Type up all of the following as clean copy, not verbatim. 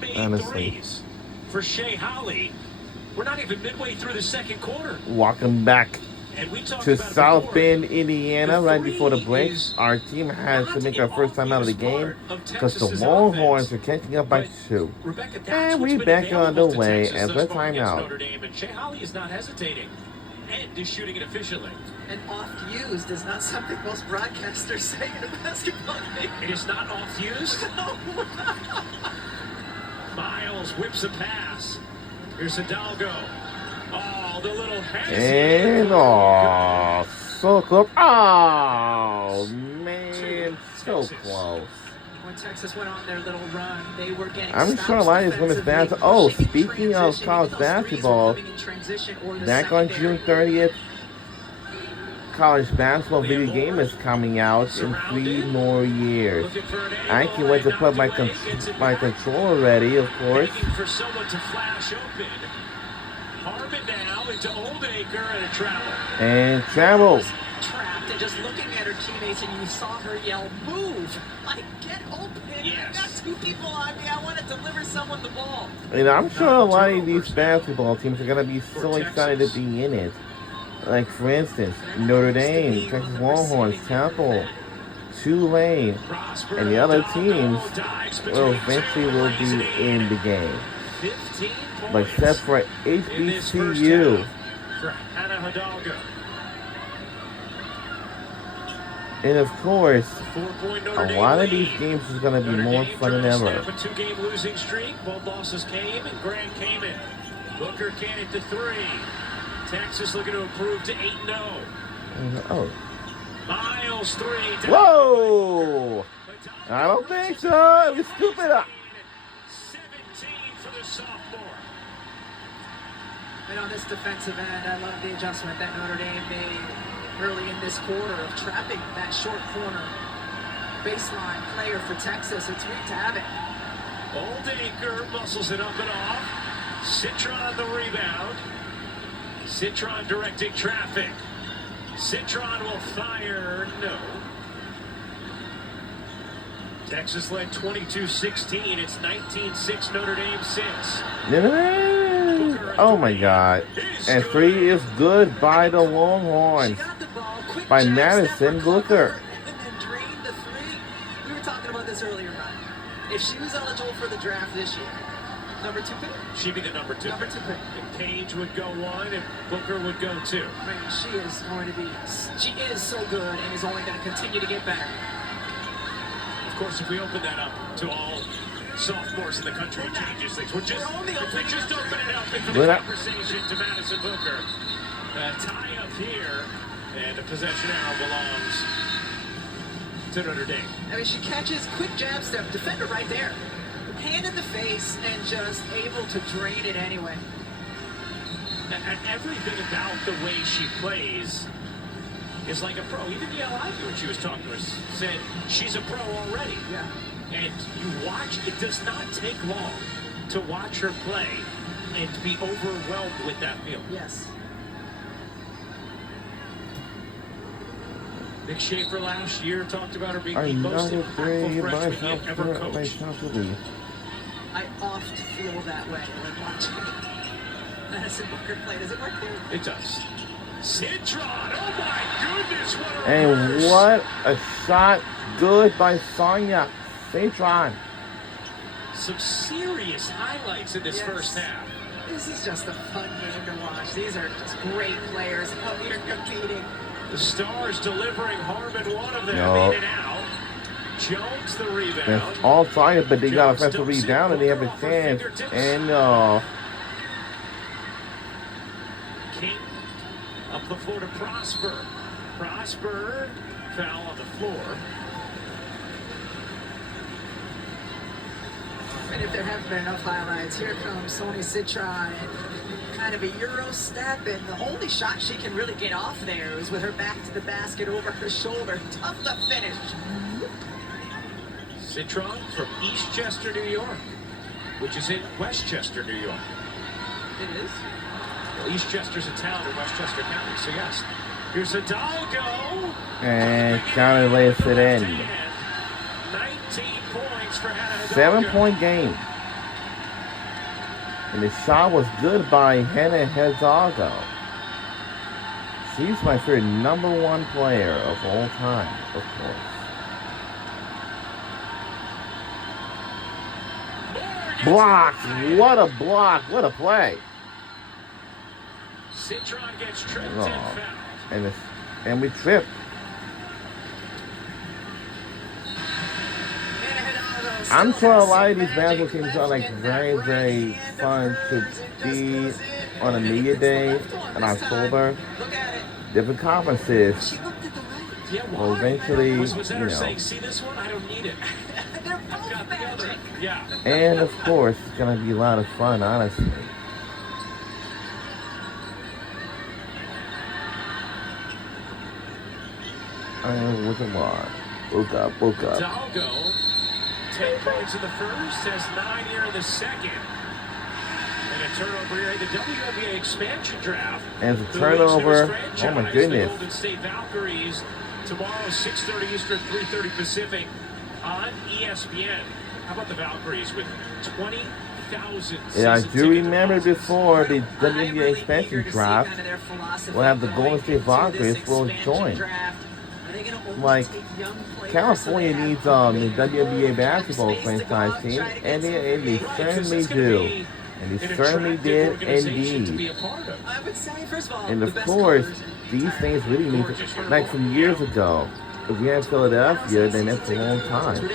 made honestly. threes for Shea Holly. We're not even midway through the second quarter. Welcome back And we talked to about South before, Bend, Indiana, right before the break. is Our team has to not make an our first time out of the obvious game part of because the Texas's Longhorns offense. are catching up by But, 2. Rebecca, that's And what's we been back on the available to way Texas as thus a far against timeout. Notre Dame, and Shea Holly is not hesitating and is shooting it efficiently. And oft-used is not something most broadcasters say in a basketball game. It is not off-used. No. Miles whips a pass. Here's Hidalgo. Oh, the little And oh, so close. Oh, man, so close. When Texas went on their little run, they were getting I'm sure a lot of these women's basketball. Oh, speaking of college basketball, back on June 30th, college basketball video game is coming out in 3 more years. I can't wait to put my controller ready, of course. For someone to flash open. Harmon now into Oldacre and a travel. And travel. Trapped and just looking at her teammates, and you saw her yell, "Move! Like, get open! Yes. I got 2 people on me. I want to deliver someone the ball." And I'm sure a lot of these basketball teams are going to be so excited to be in it. Like, for Notre Dame, Texas Longhorns, Temple, Tulane, and the other teams will eventually be in the game. But except for HBCU. For Hannah Hidalgo. And of course, A a lot of these games is going to be more fun than ever. A 2-game losing streak. Both losses came, and Grant came in. Booker can hit the 3. Texas looking to improve to 8-0. Oh. Miles 3. Whoa! I don't think so. It was stupid. 17 for the sophomore. And on this defensive end, I love the adjustment that Notre Dame made early in this quarter of trapping that short corner baseline player for Texas. It's wreaked havoc. Oldacre muscles it up and off. Citron the rebound. Citron directing traffic. Citron will fire. No. Texas led 22-16. It's 19-6 Notre Dame 6. Oh my God. And 3 is good by the Longhorns. By Madison Booker. And drained the 3. We were talking about this earlier, Ryan. If she was eligible for the draft this year, number 2 pick. She'd be the number 2 Number pick. 2 pick. And Page would go 1, and Booker would go 2. Man, she is going to be. She is so good, and is only going to continue to get better. Of course, if we open that up to all sophomores in the country, it changes things. If we just open it up into the conversation to Madison Booker, tie up here, and the possession arrow belongs to Notre Dame. I mean, she catches, quick jab step, defender right there. Hand in the face, and just able to drain it anyway. And everything about the way she plays is like a pro. Even Yale Ivey, when she was talking to us, said she's a pro already. Yeah. And you watch, it does not take long to watch her play and to be overwhelmed with that feel. Yes. Nick Schaefer last year talked about her being the most impactful freshman he had ever coached. I oft feel that way when watching Madison Booker play. Does it work here? It does. Citron, oh my goodness, what a And reverse. what a shot. Good by Sonia Citron. Some serious highlights in this first half. This is just a fun game to watch. These are just great players out here competing. The Stars delivering Harmon, one of them in and out. Jones the rebound. That's all Sonia, but they got a offensive rebound and they have a chance. And King up the floor to Prosper. Prosper foul on the floor. And if there haven't been enough highlights, here comes Sonia Citron. Kind of a Euro step, and the only shot she can really get off there is with her back to the basket over her shoulder. Tough to finish. Citron from Eastchester, New York, which is in Westchester, New York. It is. Well, Eastchester's a town in Westchester County, so yes. Here's Hidalgo. and County lays it in. 19 points for Hannah Hidalgo. 7-point game. And the shot was good by Hannah Hidalgo. She's my favorite #1 player of all time, of course. Blocked! What a block! What a play! Citron gets tripped and fouled. And we tripped. I'm sure a lot of these basketball teams are like very, very fun to be on a media day in October. Different conferences will eventually, Was that her saying, see this one? I don't need it. They're both magic. Yeah. And of course, it's gonna be a lot of fun, honestly. And with a lot. Woke up. Hidalgo, 10 points in the first, has 9 here in the second. And a turnover here in the WNBA expansion draft. And it's a turnover. Oh my goodness. The Golden State Valkyries tomorrow, 6:30 Eastern, 3:30 Pacific on ESPN. How about the Valkyries with 20,000? Yeah, I do remember before the WNBA expansion draft, we'll have the Golden State Valkyries will join. Like, California needs the WNBA basketball franchise team, and they certainly do. And they certainly did indeed. And of course, these things really need to, like from years ago, if we had Philadelphia, then that's a long time.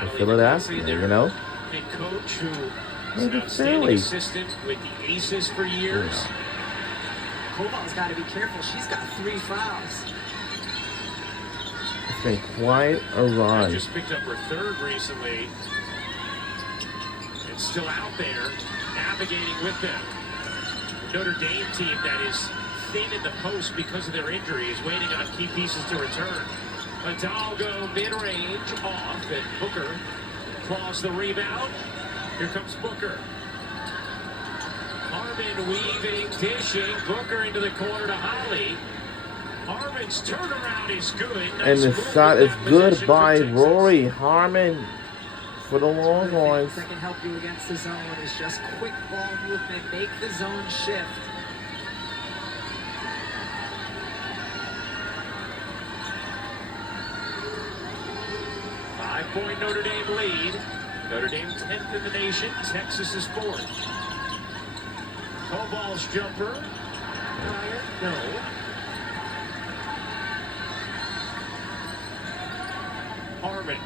For Philadelphia, you know? A coach who Maybe was an outstanding Philly. assistant with the Aces for years. Koval's got to be careful. She's got 3 fouls. It's been quite a run. Just picked up her 3rd recently. And still out there, navigating with them. The Notre Dame team that is thin in the post because of their injury is waiting on key pieces to return. Hidalgo mid-range off, and Booker claws the rebound. Here comes Booker. Harmon weaving, dishing. Booker into the corner to Holly. Harmon's turnaround is good. And the shot is good by Rory Harmon for the Longhorns. That can help you against the zone is just quick ball movement, make the zone shift. Five-point Notre Dame lead. Notre Dame 10th in the nation. Texas is 4th. Koval's jumper. No. Harmon.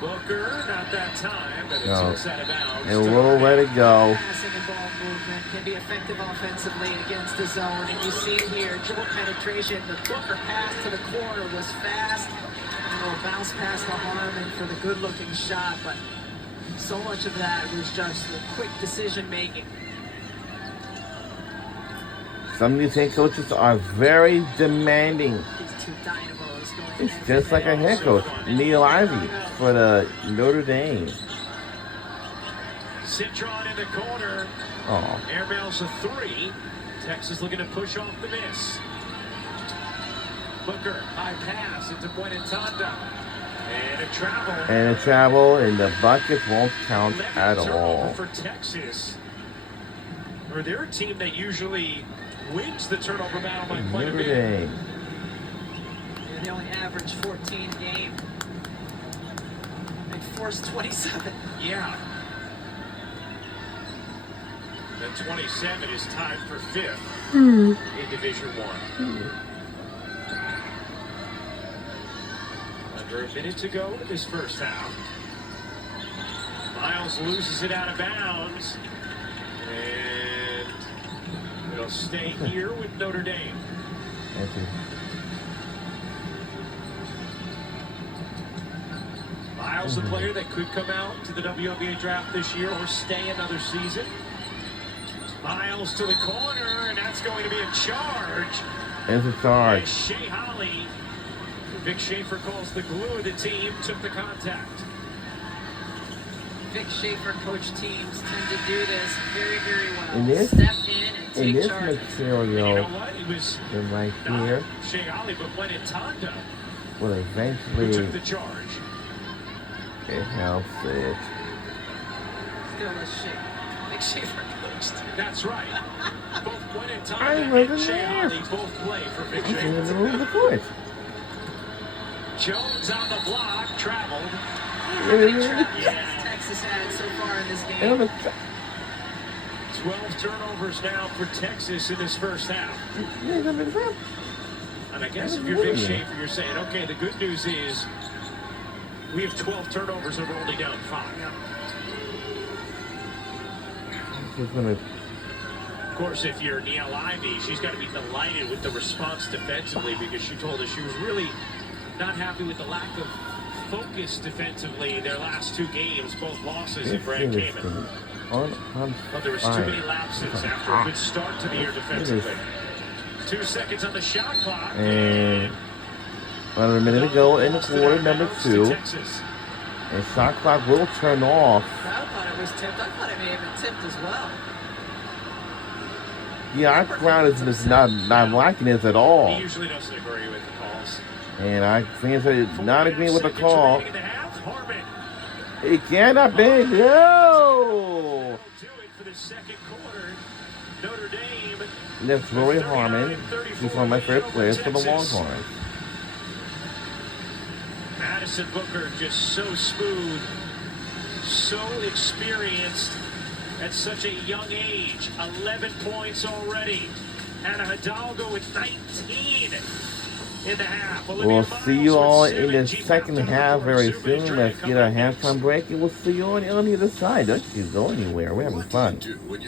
Booker, not that time, but it's out of bounds. And we'll let it go. Passing and ball movement can be effective offensively against the zone. And you see here, dribble penetration. The Booker pass to the corner was fast. And a bounce pass to Harmon for the good-looking shot. But so much of that was just the quick decision-making. Some of these head coaches are very demanding. These 2 dynamos going It's just like a head coach, Neil Ivey, for the Notre Dame. Citron in the corner. Oh. Airmails a 3. Texas looking to push off the miss. Booker, high pass into Buenatanda. And a travel. And a travel, and the bucket won't count at all. For Texas. Or they're a team that usually wins the turnover battle by quite a Notre bit. Dame. Yeah, they only average 14 a game. They forced 27. Yeah. The 27 is tied for 5th in Division I. Under a minute to go in this first half. Miles loses it out of bounds. And it'll stay here with Notre Dame. Thank you. Miles, the player that could come out to the WNBA draft this year or stay another season. Miles to the corner, and that's going to be a charge. It's a charge. And Shea Holly, Vic Schaefer calls the glue of the team, took the contact. Vic Schaefer coach teams tend to do this very, very well. In this- Step in and In take this charge. And you know material, what? It was then right not here, Shea Holly, but Buenatanda will Who eventually took the charge? it helps it. Still a shake. Big Schaefer coached. That's right. Both went in I time wasn't and Shea there. They both play for Vic It's in the Schaefer. middle of the court. Jones on the block, traveled. Yeah. Texas had so far in this And game. the 12 turnovers now for Texas in this first half. And I guess if you're Vic Schaefer, you're saying, okay, the good news is we have 12 turnovers and we're only down 5. He's gonna Of course, if you're Niele Ivey, she's got to be delighted with the response defensively because she told us she was really not happy with the lack of focus defensively their last 2 games, both losses in Grand Cayman. on But there was too many lapses after a good start to the year defensively. 2 seconds on the shot clock. And under a minute to go in the quarter, number 2. Texas. And shot clock will turn off. I thought it was tipped. I thought it may have been tipped as well. Yeah, our crowd is just not liking this at all. He usually doesn't agree with the calls. And our fans are not agreeing with the 4 call. seconds remaining in the half. Harmon It cannot be. No! will do it for the second quarter. Notre Dame. That's Rory Harmon. He's one of my favorite players for the Longhorns. Madison Booker just so smooth, so experienced at such a young age. 11 points already. Hannah Hidalgo with 19 in the half. We'll Olivia see you Miles all with in the 17. second Back to half the very Zoom soon. and Let's Dre get our coming up next. halftime break and we'll see you on the other side. Don't you go anywhere. We're having fun.